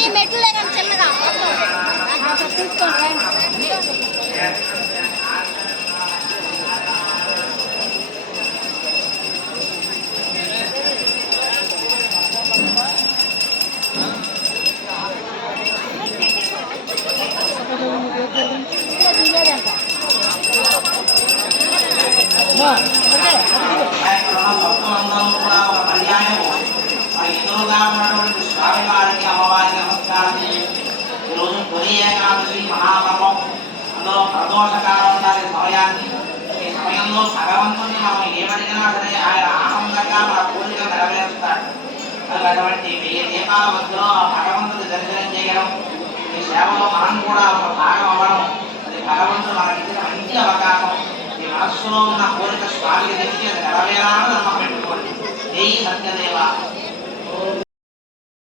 ఈ మెట్లు లేక చిన్నగా తీసుకోండి. ఎదురుగా ఉన్నటువంటి స్వామివారికి అమ్మవారికి నమస్కారం చేసి ఈరోజు తొలి ఏకాదశి మహాపర్వం, అందులో ప్రదోషకాలం ఉండాలి సమయాన్ని. ఈ సమయంలో భగవంతుని మనం ఏమడిగినా సరే ఆయన ఆనందంగా మన కోరికలు నెరవేరుస్తాడు. అటువంటి 1000 దీపాల మధ్యలో ఆ భగవంతుని దర్శనం చేయడం, ఈ సేవలో మనం కూడా ఒక భాగం అవ్వడం, అది భగవంతుడు మనకి ఇచ్చిన మంచి అవకాశం. ఈ మనస్సులో ఉన్న కోరిక స్వామికి తెచ్చి అది నెరవేరాలని నమ్మకం.